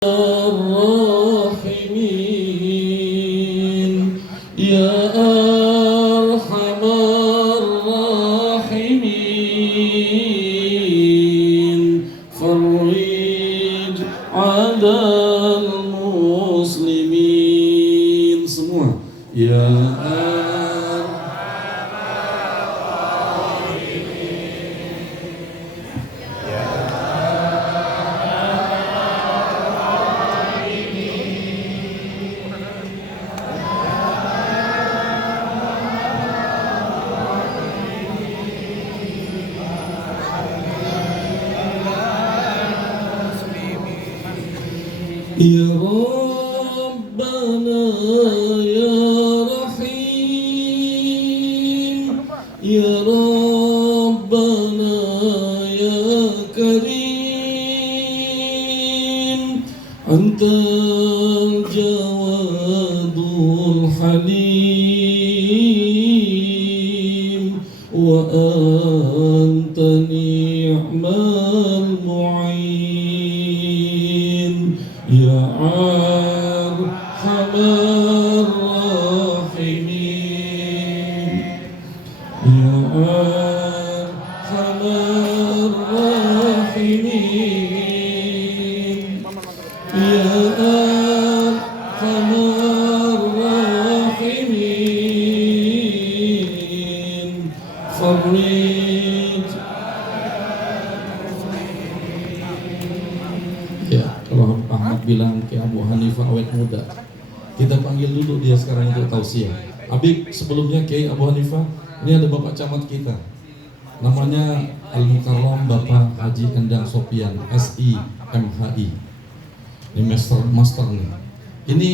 الراحمين يا أرحم الراحمين فرج على المسلمين semua ya Ya Rabbana ya Rahim Ya Rabbana ya Karim Antal Jawadul Halim Wa anta ni'mal mu'in Ya Arhamar Rahimin Ya Arhamar Rahimin Ya Arhamar Rahimin Farij. Ya, kalau Ahmad bilang ke Abu Hanifah awet muda, kita panggil dulu dia sekarang untuk tausiah. Habib, sebelumnya Kiai Abu Hanifah, ini ada Bapak Camat kita, namanya Al-Mukarram Bapak Haji Endang Sopian, SI MHI. Ini master nih. Ini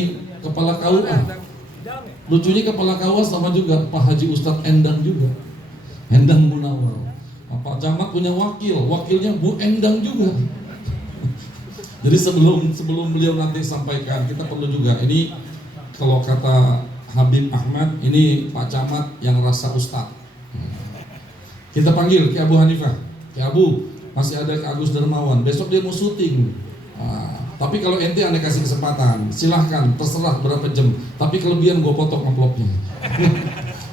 kepala KUA. Lucunya kepala KUA sama juga Pak Haji Ustadz Endang juga, Endang Munawar. Pak Camat punya wakilnya Bu Endang juga. Jadi sebelum beliau nanti sampaikan, kita perlu juga ini kalau kata Habib Ahmad, ini Pak Camat yang rasa ustadz. Kita panggil ke Abu Hanifah, ke Abu, masih ada ke Agus Dermawan. Besok dia mau syuting. Tapi kalau ente anda kasih kesempatan, silahkan, terserah berapa jam. Tapi kelebihan gue potong amplopnya.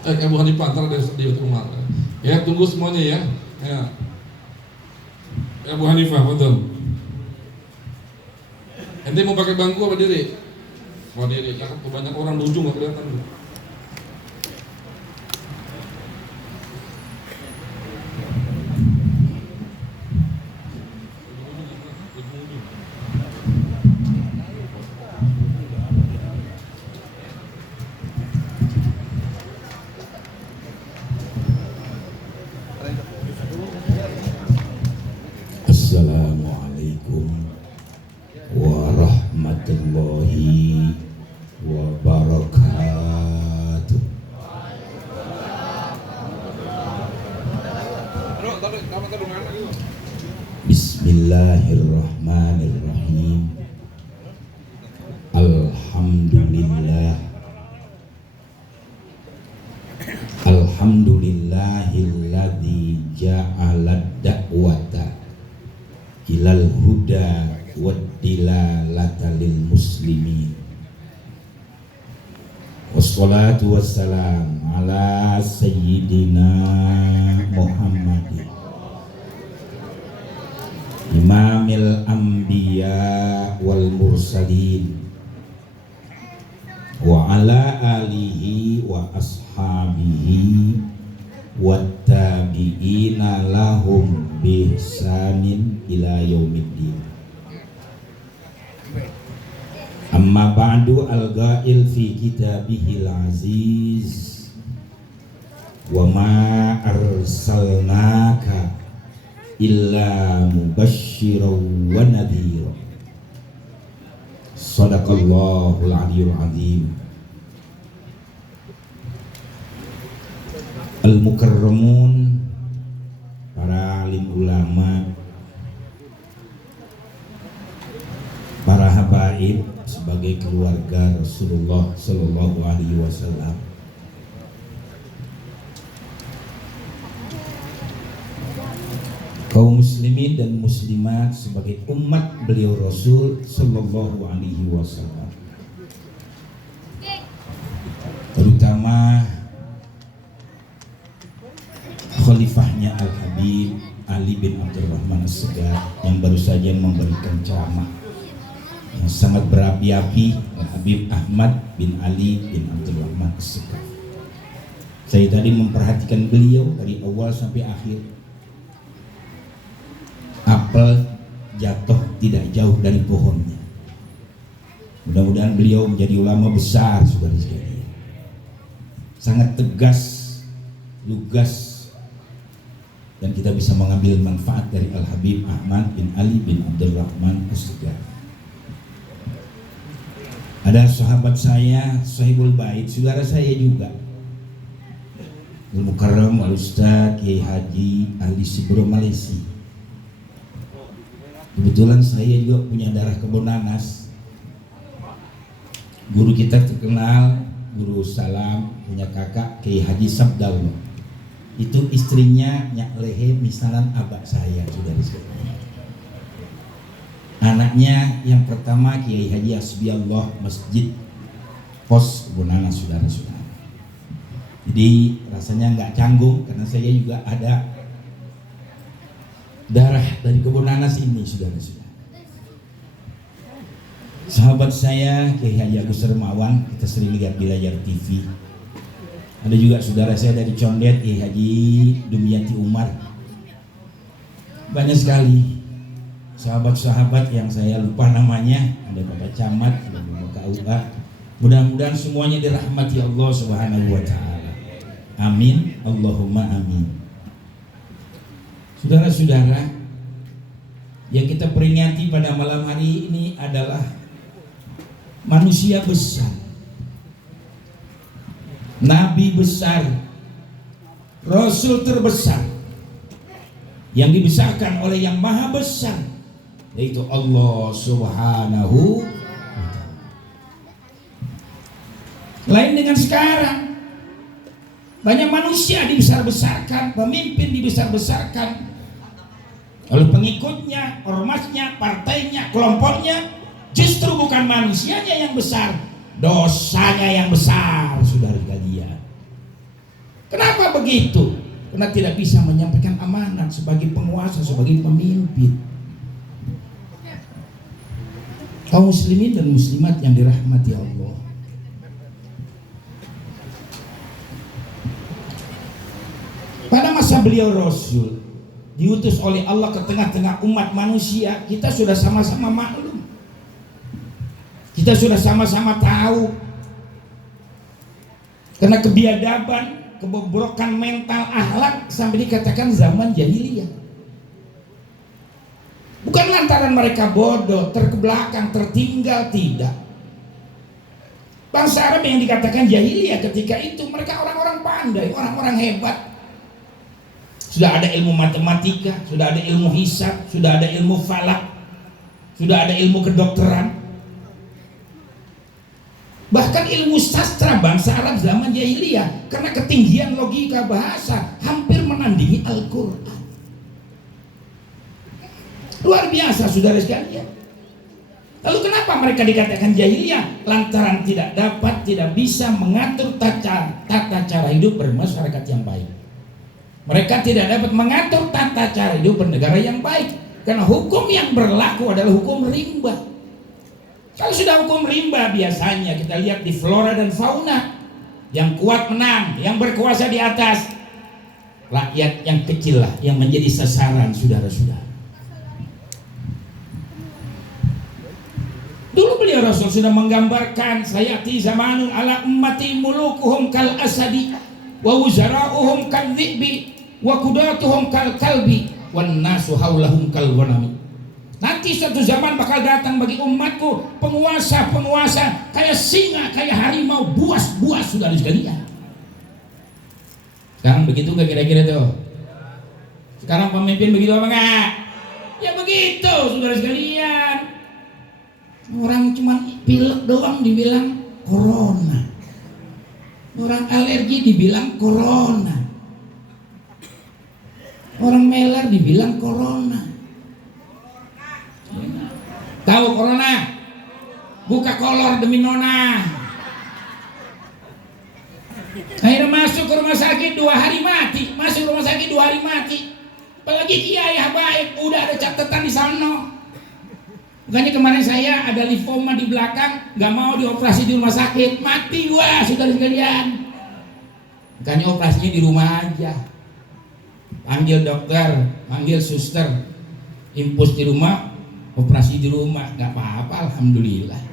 Ke Abu Hanifah, ntar di rumah. Ya, tunggu semuanya ya. Ya. Abu Hanifah, betul. Ente mau pakai bangku apa diri? Oh diri, cakep tuh, banyak orang di ujung gak kelihatan. Assalamualaikum warahmatullahi wabarakatuh. Bismillahirrahmanirrahim. Alhamdulillah. Alhamdulillahilladzi ja'ala da'wata ilal huda waddilalata lil muslimin. Wassalatu wassalam ala sayyidina Muhammadin imamil anbiya wal mursalin wa ala alihi wa ashabihi wattabi'ina lahum bihsanin ila yaumiddin. Amma ba'du, al-ghail fi kitabihil aziz wa ma arsalnaka illa mubasysyiran wa nadhira. Shadaqallahul aliyyul azim. Al-mukarramun, para alim ulama, para habaib sebagai keluarga Rasulullah Sallallahu Alaihi Wasallam, kaum muslimin dan muslimat sebagai umat beliau Rasul Sallallahu Alaihi Wasallam, terutama khalifahnya Al-Habib Ali bin Abdurrahman As-Segar yang baru saja memberikan ceramah yang sangat berapi-api, Al-Habib Ahmad bin Ali bin Abdurrahman As-Segar. Saya tadi memperhatikan beliau dari awal sampai akhir. Apel jatuh tidak jauh dari pohonnya. Mudah-mudahan beliau menjadi ulama besar, saudara sekalian. Sangat tegas, lugas, dan kita bisa mengambil manfaat dari Al-Habib Ahmad bin Ali bin Abdurrahman As-Segar. Ada sahabat saya, Sahibul Bait, saudara saya juga, Al-Mukarram Al-Ustaz Kiai Haji Ali Sibro Malaysia. Kebetulan saya juga punya darah Kebon Nanas. Guru kita terkenal, Guru Salam, punya kakak Kiai Haji Sabdaul. Itu istrinya Nyak Lehe misalan abak saya, saudara sekalian. Anaknya yang pertama Kiai Haji Asbiallah Masjid Pos Kebon Nanas, saudara-saudara. Jadi rasanya nggak canggung karena saya juga ada darah dari Kebon Nanas ini, saudara-saudara. Sahabat saya Kiai Haji Agus Dermawan, kita sering lihat di layar TV. Ada juga saudara saya dari Condet, Kiai Haji Dumyati Umar. Banyak sekali sahabat-sahabat yang saya lupa namanya. Ada Bapak Camat, ada Bapak KUA. Mudah-mudahan semuanya dirahmati Allah Subhanahu wa Ta'ala. Amin, Allahumma amin. Saudara-saudara, yang kita peringati pada malam hari ini adalah manusia besar, nabi besar, rasul terbesar yang dibesarkan oleh yang maha besar, yaitu Allah Subhanahu wa Ta'ala. Lain dengan sekarang, banyak manusia dibesar-besarkan, pemimpin dibesar-besarkan oleh pengikutnya, ormasnya, partainya, kelompoknya. Justru bukan manusianya yang besar, dosanya yang besar, saudara sekalian. Kenapa begitu? Karena tidak bisa menyampaikan amanat sebagai penguasa, sebagai pemimpin. Kaum muslimin dan muslimat yang dirahmati Allah, pada masa beliau Rasul diutus oleh Allah ke tengah-tengah umat manusia, kita sudah sama-sama maklum, kita sudah sama-sama tahu. Karena kebiadaban, kebobrokan mental akhlak sampai dikatakan zaman jahiliyah. Bukan lantaran mereka bodoh, terkebelakang, tertinggal, tidak. Bangsa Arab yang dikatakan jahiliyah ketika itu, mereka orang-orang pandai, orang-orang hebat. Sudah ada ilmu matematika, sudah ada ilmu hisab, sudah ada ilmu falak, sudah ada ilmu kedokteran. Bahkan ilmu sastra bangsa Arab zaman jahiliyah, karena ketinggian logika bahasa hampir menandingi Al-Quran. Luar biasa, saudara sekalian. Lalu kenapa mereka dikatakan jahiliyah? Lantaran tidak dapat, tidak bisa mengatur tata cara hidup bermasyarakat yang baik. Mereka tidak dapat mengatur tata cara hidup bernegara yang baik, karena hukum yang berlaku adalah hukum rimba. Kalau sudah hukum rimba, biasanya kita lihat di flora dan fauna, yang kuat menang, yang berkuasa di atas, rakyat yang kecil lah yang menjadi sasaran, saudara-saudara. Dulu beliau Rasul sudah menggambarkan, sayati zamanun ala ummati mulukuhum kal asadi wa wuzara'uhum kal dhi'bi wa kudatuhum kal kalbi wan nasu haulahum kal wanami. Nanti suatu zaman bakal datang bagi umatku penguasa-penguasa kayak singa, kayak harimau, buas-buas, saudara sekalian. Sekarang begitu nggak kira-kira tuh? Sekarang pemimpin begitu apa enggak? Ya begitu, saudara sekalian. Orang cuma pilek doang dibilang corona, orang alergi dibilang corona, Orang meler dibilang corona. Tahu corona? Buka kolor demi nona. Akhirnya masuk ke rumah sakit 2 hari mati. Masuk rumah sakit 2 hari mati. Apalagi kiai habaib udah ada catatan di sana. Makanya kemarin saya ada limfoma di belakang, nggak mau dioperasi di rumah sakit, mati gua saudara sekalian. Makanya operasinya di rumah aja. Panggil dokter, panggil suster, infus di rumah, operasi di rumah, nggak apa-apa, alhamdulillah.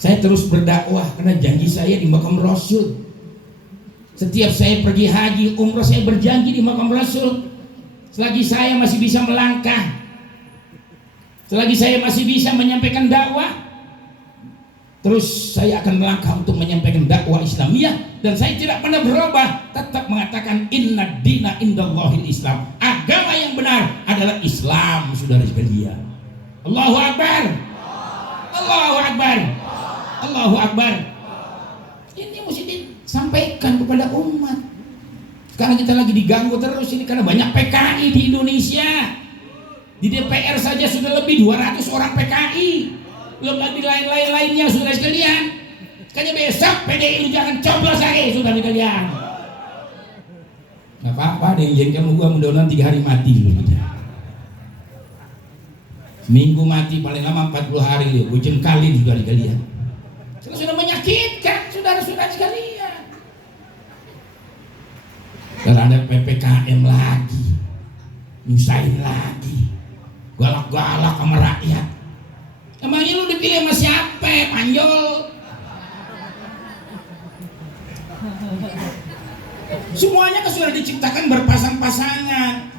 Saya terus berdakwah karena janji saya di makam Rasul. Setiap saya pergi haji, umrah, saya berjanji di makam Rasul. Selagi saya masih bisa melangkah, selagi saya masih bisa menyampaikan dakwah, terus saya akan melangkah untuk menyampaikan dakwah Islamiyah. Dan saya tidak pernah berubah, tetap mengatakan inna dina indallahil Islam. Agama yang benar adalah Islam, saudara sekalian. Allahu Akbar, Allahu Akbar, Allahu Akbar. Ini mesti disampaikan kepada umat. Sekarang kita lagi diganggu terus ini karena banyak PKI di Indonesia. Di DPR saja sudah lebih 200 orang PKI. Belum lagi lain-lainnya saudara sekalian. Kayaknya besok PDI jangan coblos lagi saudara sekalian. Gak apa-apa, ada yang jengkel gua mudah-mudahan 3 hari mati dulu. Seminggu mati, paling lama 40 hari dia. Gue jengkalin saudara sekalian. Karena sudah menyakitkan saudara-saudara sekalian. Dan ada PPKM lagi, nyusahin lagi, galak-galak sama rakyat. Emangnya lu dipilih sama siapa, Panjol? Semuanya kan sudah diciptakan berpasang-pasangan.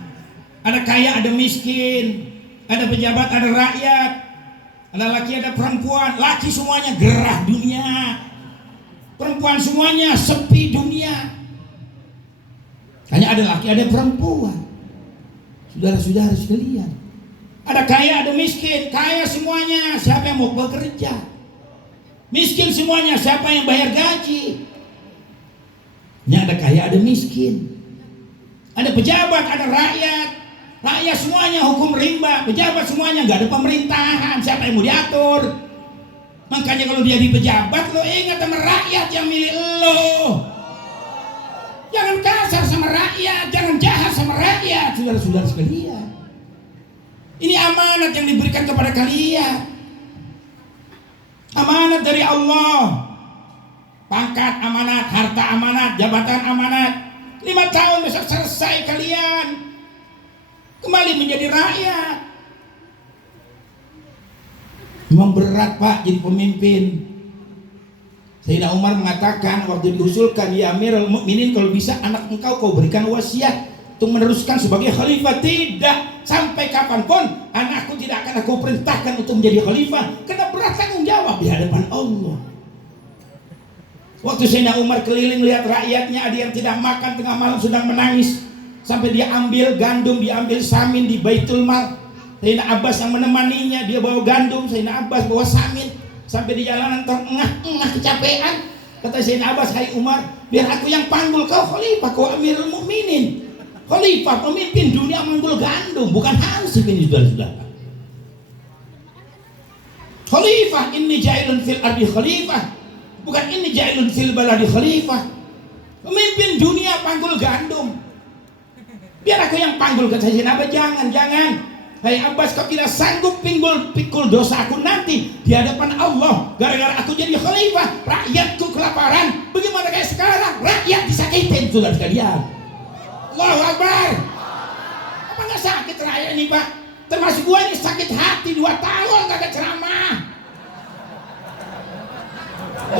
Ada kaya, ada miskin, ada pejabat, ada rakyat, ada laki, ada perempuan. Laki semuanya gerah dunia, perempuan semuanya sepi dunia. Hanya ada laki, ada perempuan. Saudara-saudara sekalian, ada kaya, ada miskin. Kaya semuanya, siapa yang mau bekerja? Miskin semuanya, siapa yang bayar gaji? Ini ada kaya, ada miskin. Ada pejabat, ada rakyat. Rakyat semuanya hukum rimba. Pejabat semuanya nggak ada pemerintahan. Siapa yang mau diatur? Makanya kalau dia di pejabat, lo ingat sama rakyat yang milih lo. Jangan kasar sama rakyat, jangan jahat sama rakyat, saudara-saudara sekalian. Ini amanat yang diberikan kepada kalian. Amanat dari Allah. Pangkat amanat, harta amanat, jabatan amanat. 5 tahun besok selesai kalian. Kembali menjadi rakyat. Memang berat Pak jadi pemimpin. Sayyidina Umar mengatakan waktu diusulkan, ya Amirul Mukminin, kalau bisa anak engkau kau berikan wasiat untuk meneruskan sebagai khalifah. Tidak, sampai kapanpun anakku tidak akan aku perintahkan untuk menjadi khalifah, karena berat tanggung jawab di hadapan Allah. Waktu Sayyidina Umar keliling lihat rakyatnya, ada yang tidak makan tengah malam sedang menangis, sampai dia ambil gandum, diambil samin di Baitul Mal. Sayyidina Abbas yang menemaninya, dia bawa gandum, Sayyidina Abbas bawa samin. Sampai di jalanan terengah-engah kecapean. Kata Sayyidina Abbas, hai Umar, biar aku yang panggul kau khalifah, kau Amirul Mukminin. Khalifah, pemimpin dunia, manggul gandum, bukan hansip ini saudara-saudara. Khalifah, inni ja'ilun fil ardi khalifah, bukan inni ja'ilun fil baladi khalifah. Pemimpin dunia panggul gandum, biar aku yang panggul. Kata Sayyidina Abbas, jangan. Hai Abbas, kau tidak sanggup pikul dosa aku nanti di hadapan Allah gara-gara aku jadi khalifah, rakyatku kelaparan. Bagaimana kayak sekarang rakyat disakitin saudara sekalian. Allahu Akbar. Apa nggak sakit rakyat ini Pak? Termasuk gua ini sakit hati 2 tahun kagak ceramah.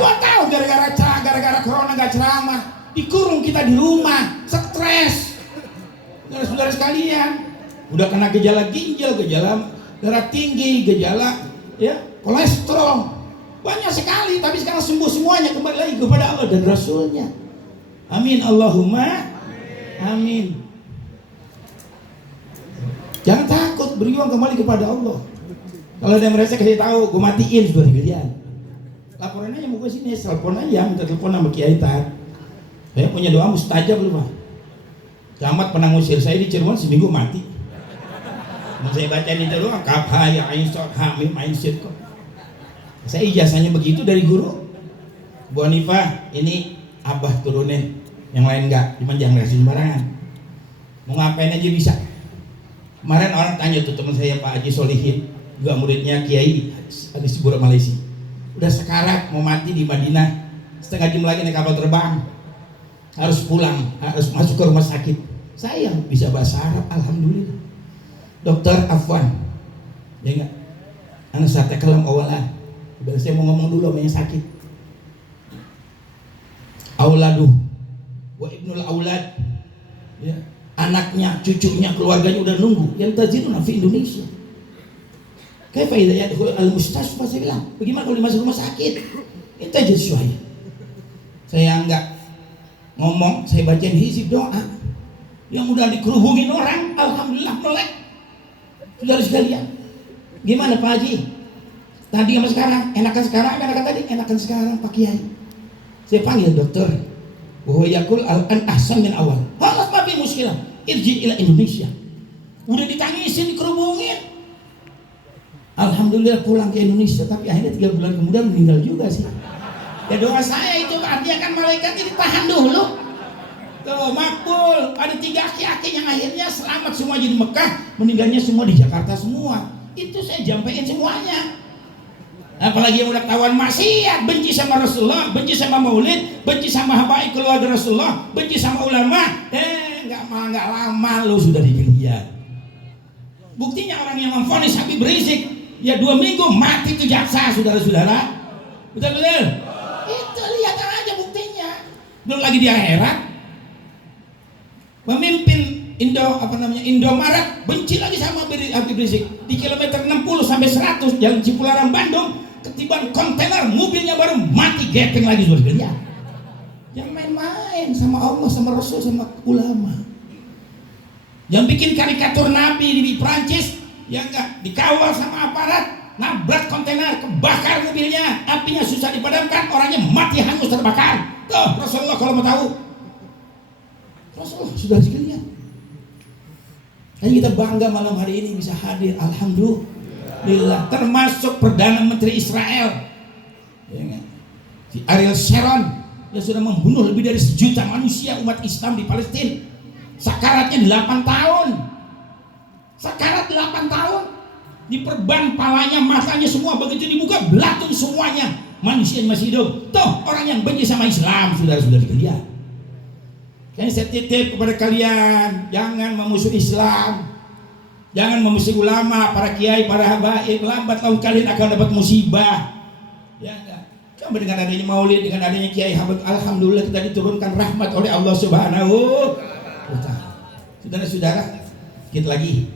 2 tahun gara-gara corona nggak ceramah. Dikurung kita di rumah, stres. Saudara-saudara sekalian, udah kena gejala ginjal, gejala darah tinggi, gejala ya kolesterol, banyak sekali. Tapi sekarang sembuh semuanya, kembali lagi kepada Allah dan Rasulnya. Amin, Allahumma amin. Jangan takut, berjuang kembali kepada Allah. Kalau ada yang merasa kasih tahu, gue matiin sudah kalian. Laporan aja mau gue sini, telepon aja, minta telepon sama Kiai Tar. Saya punya doa mustajab belum Pak? Camat pernah ngusir saya di Cirebon, seminggu mati. Mau saya baca ini doang, kafha ya ain sod hamim ain sid kok. Saya ijazahnya begitu dari guru. Bu Hanifah, ini abah turunin, yang lain enggak, cuma jangan kasih sembarangan. Mau ngapain aja bisa. Kemarin orang tanya tuh teman saya Pak Haji Solihin, juga muridnya Kiai Hadis Bura Malaysia. Udah sekarat mau mati di Madinah, setengah jam lagi naik kapal terbang, harus pulang, harus masuk ke rumah sakit. Saya bisa bahasa Arab, alhamdulillah. Dokter Afwan, ya enggak? Anak saya kelam awalan. Udah saya mau ngomong dulu sama yang sakit. Auladuh wa ibnul aulad, ya, anaknya, cucunya, keluarganya udah nunggu. Yang tajiduna fi Indonesia. Kaifa idza yadkhul al-mustasfa, saya bilang, bagaimana kalau masuk rumah sakit? Itu aja syuhaya. Saya enggak ngomong, saya bacain hizib doa. Yang udah dikerubungin orang, alhamdulillah melek. Saudara sekalian, gimana Pak Haji? Tadi sama sekarang, enakan sekarang, enakan tadi, enakan sekarang Pak Kiai. Saya panggil dokter. Wa yaqul al-an ahsan min awal. Halas ma fi muskilah. Irji ila Indonesia. Udah ditangisin, dikerubungin. Alhamdulillah pulang ke Indonesia, tapi akhirnya 3 bulan kemudian meninggal juga sih. Ya doa saya itu artinya kan malaikatnya ditahan dulu. Tuh makbul, ada 3 aki-aki yang akhirnya selamat semua di Mekah, meninggalnya semua di Jakarta semua. Itu saya jampein semuanya. Apalagi yang udah kawan maksiat, benci sama Rasulullah, benci sama Maulid, benci sama habaib keluarga Rasulullah, benci sama ulama. Nggak lama lo sudah digeliat. Buktinya orang yang memvonis Habib Rizik, ya 2 minggu mati itu jaksa, saudara-saudara. Betul-betul. Itu lihat aja buktinya. Belum lagi di akhirat. Pemimpin Indomaret benci lagi sama Habib Rizik. Di kilometer 60 sampai 100 jalan Cipularang Bandung, ketiban kontainer, mobilnya baru mati gepeng lagi saudara. Yang main-main sama Allah, sama Rasul, sama ulama. Yang bikin karikatur Nabi di Prancis, yang enggak dikawal sama aparat, nabrak kontainer, kebakar mobilnya, apinya susah dipadamkan, orangnya mati hangus terbakar. Tuh Rasulullah kalau mau tahu. Rasulullah sudah sekalian. Hanya kita bangga malam hari ini bisa hadir, alhamdulillah. Termasuk Perdana Menteri Israel, ya, si Ariel Sharon, yang sudah membunuh lebih dari 1 juta manusia umat Islam di Palestina. Sakaratnya 8 tahun. Sakarat 8 tahun. Diperban palanya, matanya semua, begitu dibuka belatung semuanya. Manusia yang masih hidup. Tuh orang yang benci sama Islam, saudara-saudara sekalian. Yang saya titip kepada kalian, jangan memusuhi Islam, jangan memusuhi ulama, para kiai, para habaib. Lambat laun kalian akan dapat musibah. Ya enggak? Kamu dengan adanya maulid, dengan adanya kiai habaib, alhamdulillah kita diturunkan rahmat oleh Allah Subhanahu wa ta'ala. Saudara-saudara, sedikit lagi.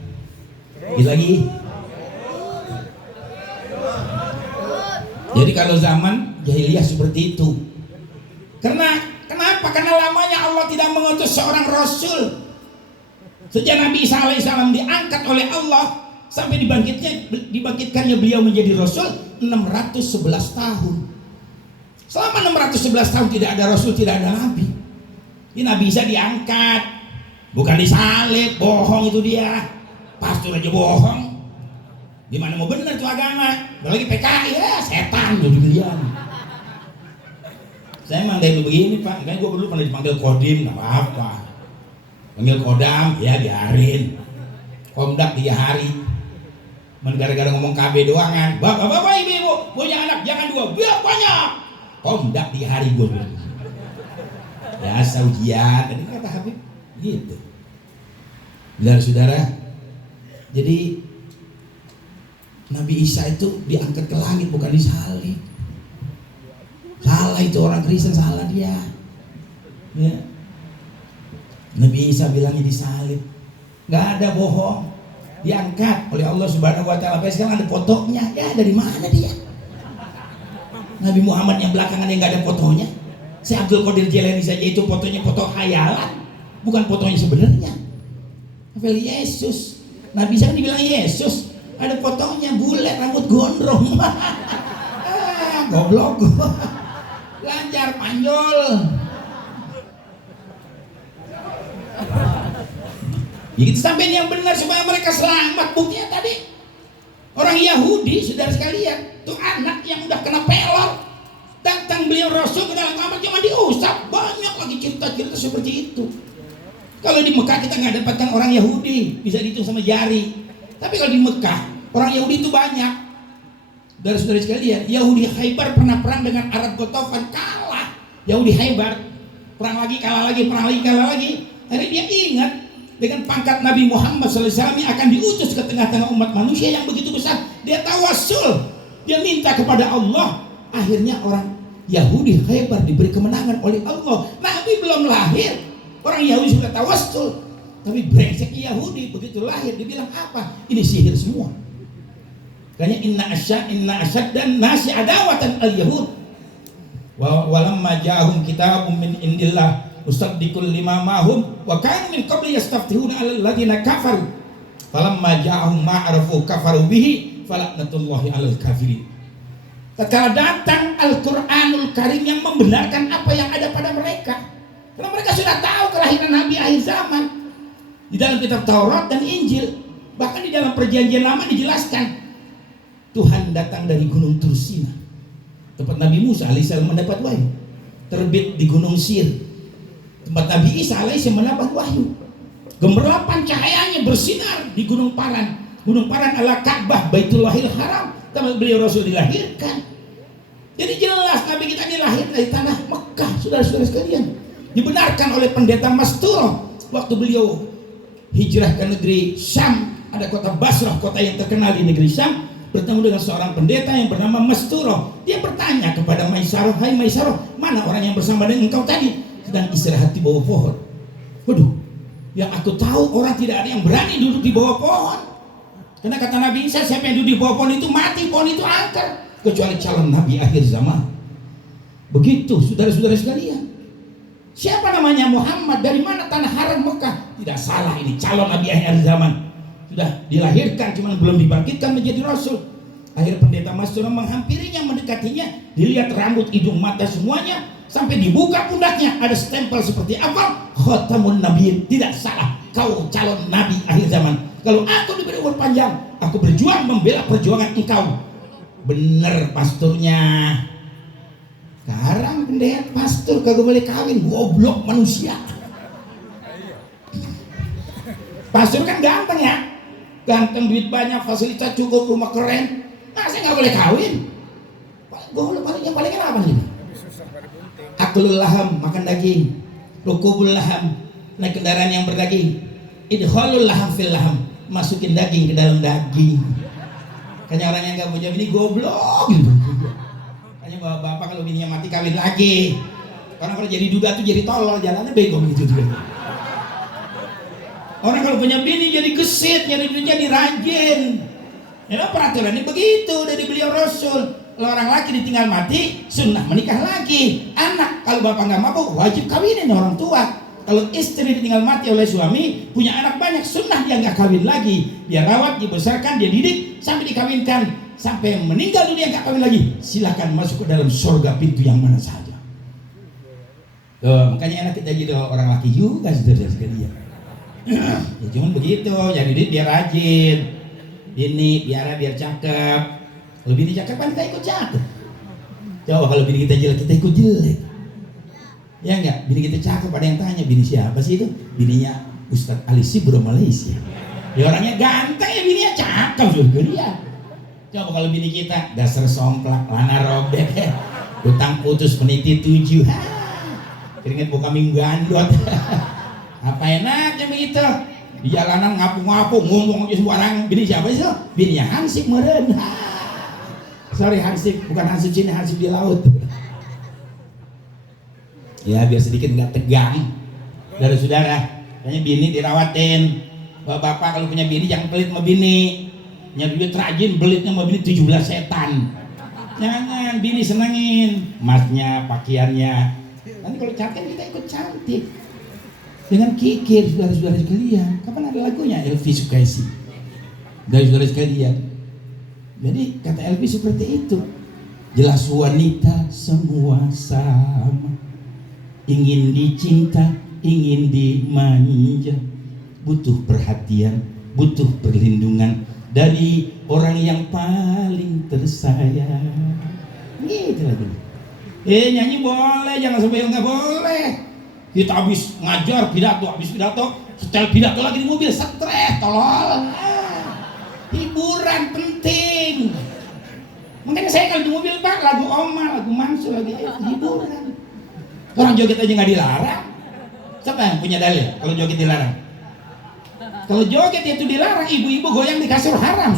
Jadi kalau zaman jahiliyah seperti itu. Kenapa? Karena lamanya Allah tidak mengutus seorang Rasul. Sejak Nabi Isa alaihissalam diangkat oleh Allah sampai dibangkitkannya beliau menjadi Rasul 611 tahun. Selama 611 tahun tidak ada Rasul, tidak ada Nabi. Ini Nabi Isa diangkat, bukan disalib, bohong itu dia. Pastor aja bohong. Gimana mau benar tuh agama? Apalagi PKI, ya setan tuh dilihat. Saya emang dari dulu begini Pak, makanya gue dulu pernah dipanggil Kodim, gak apa-apa. Panggil Kodam, ya biarin. Komdak 3 hari. Gara-gara ngomong KB doangan. Bapak, ibu, punya anak jangan 2, biar banyak. Komdak 3 hari gue bilang. Biasa ujian, tadi kata Habib gitu. Saudara-saudara, jadi Nabi Isa itu diangkat ke langit, bukan disalib. Salah itu orang Kristen, salah dia. Ya. Nabi Isa bilangnya disalib. Gak ada bohong. Diangkat oleh Allah Subhanahu wa ta'ala. Sampai sekarang ada fotonya. Ya dari mana dia? Nabi Muhammad yang belakangan yang gak ada fotonya. Si Abdul Qadir Jailani saja itu fotonya foto khayalan, bukan fotonya sebenarnya. Apel Yesus. Nabi Isa dibilang Yesus. Ada fotonya bulat, rambut gondrong. Goblok. Lancar panjol. Jadi kita sampai yang benar supaya mereka selamat. Buktinya tadi orang Yahudi, saudara sekalian, tuh anak yang udah kena pelor, datang beliau Rasul ke dalam kamar cuma diusap. Banyak lagi cerita-cerita seperti itu. Kalau di Mekah kita nggak dapatkan orang Yahudi, bisa dihitung sama jari. Tapi kalau di Mekah orang Yahudi itu banyak. Dari saudara sekalian, Yahudi Khaybar pernah perang dengan Arab Ghatafan, kalah. Yahudi Khaybar perang lagi, kalah lagi, perang lagi, kalah lagi. Akhirnya dia ingat dengan pangkat Nabi Muhammad SAW yang akan diutus ke tengah-tengah umat manusia yang begitu besar. Dia tawassul, dia minta kepada Allah. Akhirnya orang Yahudi Khaybar diberi kemenangan oleh Allah. Nabi belum lahir, orang Yahudi sudah tawassul. Tapi brengsek Yahudi begitu lahir, dia bilang apa? Ini sihir semua. Kayaknya inna asyad dan nasi adawatan al-Yahud. Walamma ja'ahum kitabun min indillah musaddiqul lima ma'hum wa kanu min qabli yastaftihuna 'alal ladzina kafaru falamma ja'ahum ma 'arafu kafaru bihi falaknatullahi 'alal kafirin. Tatkala datang Al-Qur'anul Karim yang membenarkan apa yang ada pada mereka, karena mereka sudah tahu kelahiran Nabi akhir zaman. Di dalam kitab Taurat dan Injil, bahkan di dalam Perjanjian Lama dijelaskan Tuhan datang dari Gunung Tursina, tempat Nabi Musa alaihissalam mendapat wahyu. Terbit di Gunung Sir, tempat Nabi Isa alaihissalam mendapat wahyu. Gemerlapan cahayanya bersinar di Gunung Paran. Gunung Paran adalah Ka'bah Baitullahil Haram, tempat beliau Rasul dilahirkan. Jadi jelas Nabi kita dilahir dari tanah Mekah, saudara-saudara sekalian. Dibenarkan oleh pendeta Masturo waktu beliau hijrah ke negeri Syam. Ada kota Basrah, kota yang terkenal di negeri Syam, bertemu dengan seorang pendeta yang bernama Masturo. Dia bertanya kepada Maisarah, "Hai Maisarah, mana orang yang bersama dengan engkau tadi sedang istirahat di bawah pohon?" Waduh, yang aku tahu orang tidak ada yang berani duduk di bawah pohon. Karena kata Nabi Isa, siapa yang duduk di bawah pohon itu mati, pohon itu angker, kecuali calon Nabi akhir zaman. Begitu, saudara-saudara sekalian. Siapa namanya Muhammad? Dari mana tanah haram Mekah? Tidak salah, ini calon Nabi akhir zaman. Sudah dilahirkan, cuma belum dibangkitkan menjadi Rasul. Akhirnya pendeta Mastura menghampirinya, mendekatinya. Dilihat rambut, hidung, mata semuanya, sampai dibuka pundaknya ada stempel seperti apa? Khatamun Nabiyyin. Tidak salah, kau calon Nabi akhir zaman. Kalau aku diberi umur panjang, aku berjuang membela perjuangan engkau. Bener pasturnya. Sekarang pendeta pastor kagak boleh kawin, goblok manusia. Pastor kan ganteng ya, ganteng, duit banyak, fasilitas cukup, rumah keren. Saya nggak boleh kawin. Goblok, palingnya apa nih? Aklul laham, makan daging. Rukubul laham, naik kendaraan yang berdaging. Idkhalul laham fil laham, masukin daging ke dalam daging. Kayaknya orang yang nggak punya bini goblok gitu. Kayaknya bapak kalau bininya mati kawin lagi. Orang kalau jadi duda tuh jadi tolol, jalannya bego gitu juga. Orang kalau punya bini jadi gesit, nyari duit jadi rajin. Ya peraturannya begitu dari beliau Rasul. Kalau orang laki ditinggal mati, sunnah menikah lagi. Anak kalau bapak nggak mampu, wajib kawinin orang tua. Kalau istri ditinggal mati oleh suami, punya anak banyak, sunnah dia nggak kawin lagi. Dia rawat, dibesarkan, dia didik sampai dikawinkan, sampai meninggal dunia nggak kawin lagi. Silakan masuk ke dalam surga pintu yang mana saja. Tuh, makanya enak kita jadi orang laki juga, saudara sekalian. Ya cuman begitu, jadi dia rajin, bini biar cakep. Kalau bini cakep kan kita ikut cakep. Coba kalau bini kita jelek, kita ikut jelek. Ya enggak, bini kita cakep, ada yang tanya bini siapa sih itu? Bininya Ustadz Ali Sibro Malaysia. Ya orangnya ganteng ya, bininya cakep juga dia. Coba kalau bini kita dasar somplak, lana robek, utang putus peniti 7, keringet buka minggu gandot. Apa enaknya begitu? Di jalanan ngapu-ngapu, ngomong aja sembarang. Bini siapa sih? Bininya Hansip meren. Sorry Hansip, bukan Hansip sini, Hansip di laut. Ya biar sedikit nggak tegang. Saudara-saudara, kayaknya bini dirawatin. Bapak kalau punya bini jangan pelit sama bini. Punya duit rajin, belitnya sama bini 17 setan. Jangan, bini senengin emasnya, pakaiannya. Nanti kalau cantik kita ikut cantik. Dengan kikir, saudara-saudara sekalian. Kapan ada lagunya Elvi Sukaisi? Dari saudara sekalian. Jadi kata Elvi seperti itu. Jelas wanita semua sama, ingin dicinta, ingin dimanja. butuh perhatian, butuh perlindungan dari orang yang paling tersayang. Gitu lagi. Nyanyi boleh, jangan sampai nggak boleh. Kita habis ngajar habis pidato, setel pidato lagi di mobil, stres, tolol. Hiburan penting. Makanya saya kalau di mobil Pak, lagu Oma, lagu Mansur lagi hiburan. Orang joget aja nggak dilarang. Siapa yang punya dalil kalau joget dilarang? Kalau joget itu dilarang, ibu-ibu goyang di kasur haram.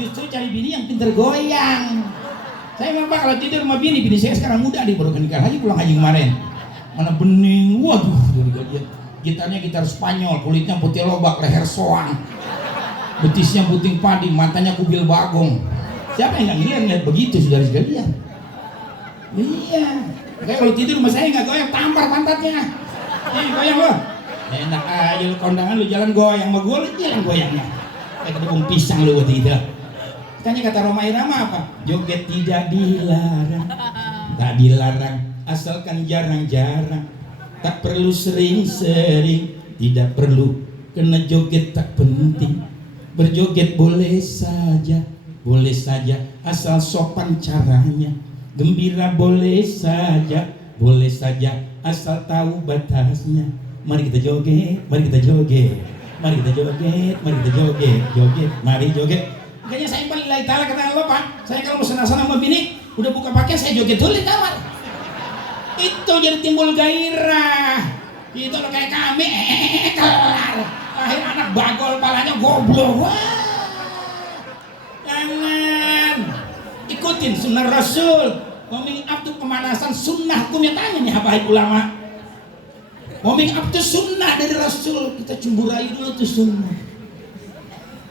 Justru cari bini yang pinter goyang. Saya mah Pak kalau tidur sama bini saya sekarang muda baru nikah lagi, pulang haji kemarin. Mana bening, waduh, gitarnya gitar Spanyol, kulitnya putih lobak, leher soang, betisnya puting padi, matanya kubil bagong. Siapa yang nggak ngeliat begitu, saudara-saudara? Iya. Kayak kalau tidur sama saya nggak goyang, tampar pantatnya. Goyang loh. Enak aja lu kondangan lu jalan goyang, sama gue lu jalan goyangnya. Kayak tepung pisang lu waktu itu. Makanya kata Roma Irama apa? Joget tidak dilarang, tak dilarang, asalkan jarang-jarang. Tak perlu sering-sering, tidak perlu, karena joget tak penting. Berjoget boleh saja, asal sopan caranya. Gembira boleh saja, asal tahu batasnya. Mari kita joget, mari kita joget, mari kita joget, mari kita joget, joget, mari joget. Makanya saya lillahi ta'ala kata Allah Pak, saya kalau mau senang-senang sama bini, udah buka pakaian saya joget dulu di kamar. Itu jadi timbul gairah. Itu udah kayak kami, kelar. Lahir anak bagol, palanya goblok. Wah. Jangan. Ikutin sunnah Rasul. Warming up tuh pemanasan sunnah. Hukumnya tanya nih habaib ulama. Warming up tuh sunnah dari Rasul. Kita cemburai dulu tuh sunnah.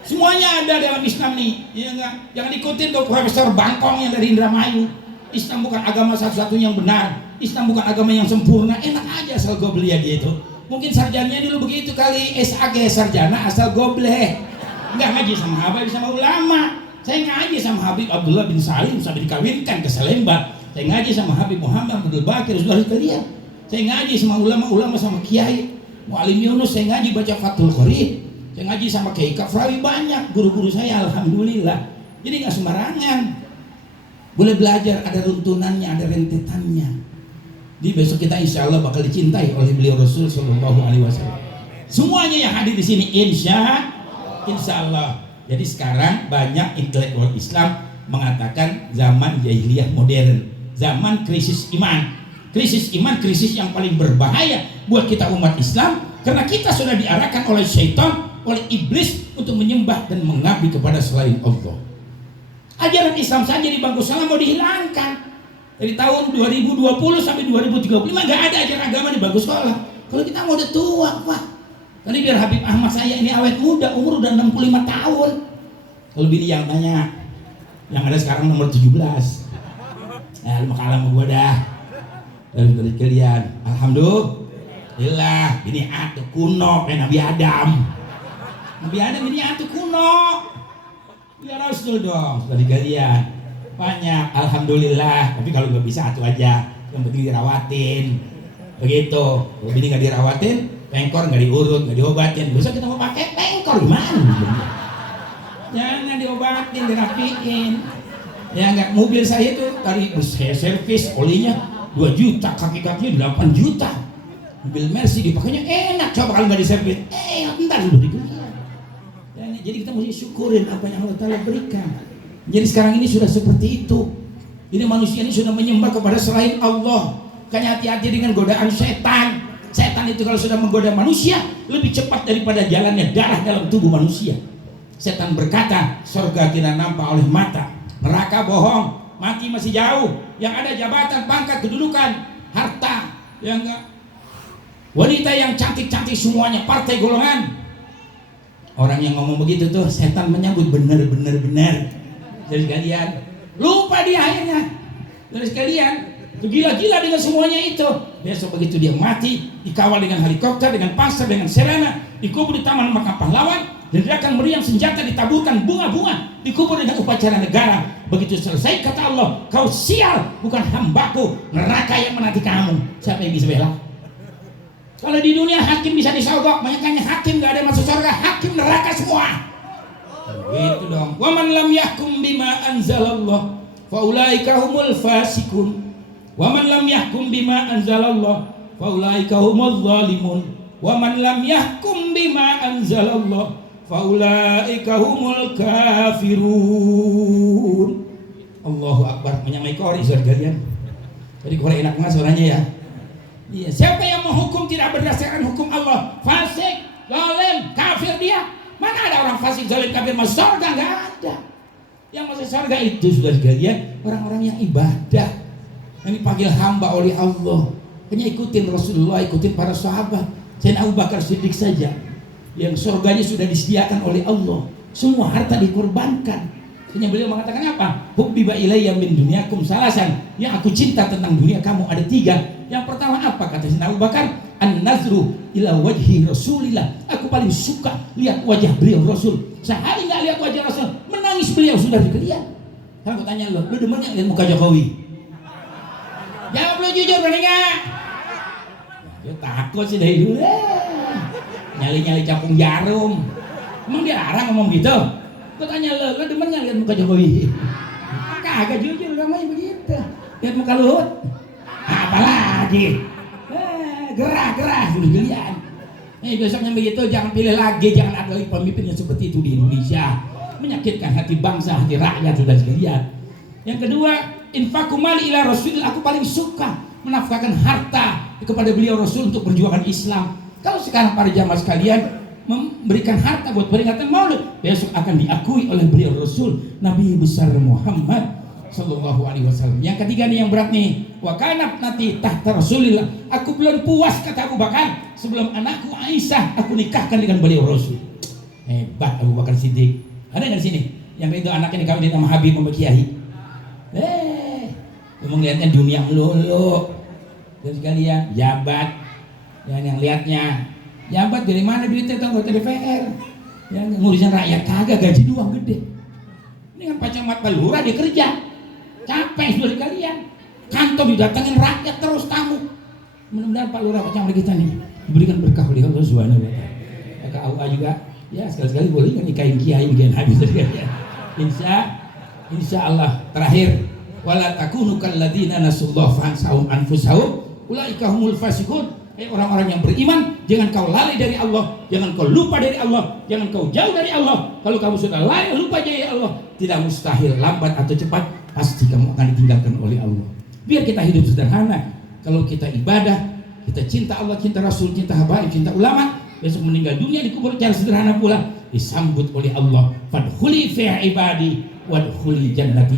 Semuanya ada dalam Islam nih, ya enggak? Jangan ikutin tuh Profesor Bangkong yang dari Indramayu. Islam bukan agama satu-satunya yang benar. Islam bukan agama yang sempurna. Enak aja asal gobleh dia itu. Mungkin sarjananya dulu begitu kali, SAG sarjana asal gobleh. Enggak ngaji sama Habib sama ulama. Saya ngaji sama Habib Abdullah bin Salim sampai dikawinkan ke Salemba. Saya ngaji sama Habib Muhammad Abdul Bakir saudara sekalian. Saya ngaji sama ulama-ulama sama Kiai Mualim Yunus. Saya ngaji baca Fathul Qorib. Saya ngaji sama Kiai Kafrawi, banyak guru-guru saya, alhamdulillah. Jadi nggak sembarangan. Boleh belajar, ada runtunannya, ada rentetannya. Jadi besok kita insya Allah bakal dicintai oleh beliau Rasul Shallallahu Alaihi Wasallam. Semuanya yang hadir di sini insya Allah. Jadi sekarang banyak intelektual Islam mengatakan zaman jahiliyah modern, zaman krisis iman. Krisis iman, krisis yang paling berbahaya buat kita umat Islam, karena kita sudah diarahkan oleh syaitan, oleh iblis untuk menyembah dan mengabdi kepada selain Allah. Ajaran Islam saja di bangku salam mau dihilangkan. Dari tahun 2020 sampai 2035 nggak ada ajaran agama di bangku sekolah. Kalau kita mau udah tua Pak. Tadi biar Habib Ahmad saya ini awet muda, umur udah 65 tahun. Kalau bini yang tanya, yang ada sekarang nomor 17. Nah, lu kalah sama gua dah. Dari kalian, alhamdulillah, ini atuh kuno kayak Nabi Adam. Nabi Adam ini atuh kuno. Ya Rasul dong, dari kalian. Banyak, alhamdulillah. Tapi kalau nggak bisa atuh aja, yang penting dirawatin. Begitu. Kalau bini nggak dirawatin, pengkor nggak diurut, nggak diobatin. Besok kita mau pakai pengkor gimana? Jangan diobatin, dirapiin. Ya nggak, mobil saya itu tadi saya servis olinya 2 juta, kaki-kakinya 8 juta. Mobil Mercy dipakainya enak, coba kalau nggak diservis, bentar udah dibeli. Jadi kita mesti syukurin apa yang Allah Ta'ala berikan. Jadi sekarang ini sudah seperti itu. Ini manusia ini sudah menyembah kepada selain Allah. Makanya hati-hati dengan godaan setan. Setan itu kalau sudah menggoda manusia, lebih cepat daripada jalannya darah dalam tubuh manusia. Setan berkata, surga tidak nampak oleh mata, neraka bohong, mati masih jauh. Yang ada jabatan, pangkat, kedudukan, harta, ya enggak. Wanita yang cantik-cantik semuanya, partai golongan. Orang yang ngomong begitu tuh setan menyambut benar. Jadi sekalian lupa dia akhirnya. Jadi sekalian gila-gila dengan semuanya itu. Besok begitu dia mati, dikawal dengan helikopter, dengan panser, dengan serana, dikubur di Taman Makam Pahlawan, dan akan meriam senjata, ditaburkan bunga-bunga, dikubur dengan upacara negara. Begitu selesai kata Allah, kau sial, bukan hambaku, neraka yang menanti kamu. Siapa yang bisa bela? Kalau di dunia hakim bisa disogok, makanya hakim gak ada masuk surga, hakim neraka semua. Gitu dong. Wa man lam yahkum bima anzalallah fa ulaika humul fasikun. Wa man lam yahkum bima anzalallah fa ulaika humuz zalimun. Wa man lam yahkum bima anzalallah fa ulaika humul kafirun. Allahu akbar, menyamai kori saudara kalian. Jadi kori enak banget suaranya ya. Iya, siapa yang menghukum tidak berdasarkan hukum Allah, fasik, zalim, kafir dia. Mana ada orang fasik, zalim, kafir masuk surga? Enggak ada. Yang masuk surga itu sudah sekalian orang-orang yang ibadah, yang dipanggil hamba oleh Allah. Hanya ikutin Rasulullah, ikutin para sahabat. Sayyidina Abu Bakar Siddiq saja yang surganya sudah disediakan oleh Allah. Semua harta dikorbankan. Hanya beliau mengatakan apa? Hubbiba ilayya min dunyakum salasan. Yang aku cinta tentang dunia kamu ada 3. Yang pertama apa? Kata Sayyidina Abu Bakar, an-nazru ila wajhi Rasulillah. Aku paling suka lihat wajah beliau Rasul. Sehari nggak lihat wajah Rasul, menangis beliau sudah dikelihat. Aku tanya lu demen nggak lihat muka Jokowi? Jawab lu jujur, berani nggak? Dia takut sih dari dulu. Nyali-nyali capung jarum. Emang dia larang ngomong gitu? Aku tanya lu demen nggak lihat muka Jokowi? Kagak, jujur namanya begitu. Lihat muka Luhut. Apalagi gerah-gerah dulu kalian. Besoknya begitu, jangan pilih lagi, jangan ada lagi pemimpin yang seperti itu di Indonesia. Menyakitkan hati bangsa, hati rakyat sudah sekalian. Yang kedua, infaqu mali ila Rasul. Aku paling suka menafkahkan harta kepada beliau Rasul untuk perjuangan Islam. Kalau sekarang para jamaah sekalian memberikan harta buat peringatan Maulid, besok akan diakui oleh beliau Rasul Nabi besar Muhammad Sallallahu Alaihi Wasallam. Yang ketiga nih yang berat nih, wa kanat nanti tahta Rasulillah. Aku belum puas kata Abu Bakar sebelum anakku Aisyah aku nikahkan dengan beliau Rasul. Hebat Abu Bakar Siddiq. Ada nggak di sini yang itu anaknya dikawin sama Habib sama Kiai? Ngelihatnya dunia melulu. Dan sekalian jabat, yang lihatnya jabat dari mana duitnya tuh anggota DPR? Yang ngurusin rakyat kagak, gaji doang gede. Ini kan Pak Camat Pak Lurah dia kerja. Capek sudah kalian. Kantor didatangin rakyat terus tamu. Mudah-mudahan Pak Lurah Pak Camat kita nih diberikan berkah oleh Allah Subhanahu wa taala. KUA juga ya sekali-sekali boleh kan nikahin kiai nikahin habis ya. Insya Allah terakhir wala takunu kalladzina nasullahu fansahum anfusahum ulaika humul fasiqun. Orang-orang yang beriman, jangan kau lalai dari Allah, jangan kau lupa dari Allah, jangan kau jauh dari Allah. Kalau kamu sudah lalai lupa dari Allah, tidak mustahil lambat atau cepat pasti kamu akan ditinggalkan oleh Allah. Biar kita hidup sederhana. Kalau kita ibadah, kita cinta Allah, cinta Rasul, cinta habaib, cinta ulama, besok meninggal dunia dikubur secara sederhana pula, disambut oleh Allah. Fadkhuli fi ibadi wadkhuli jannati.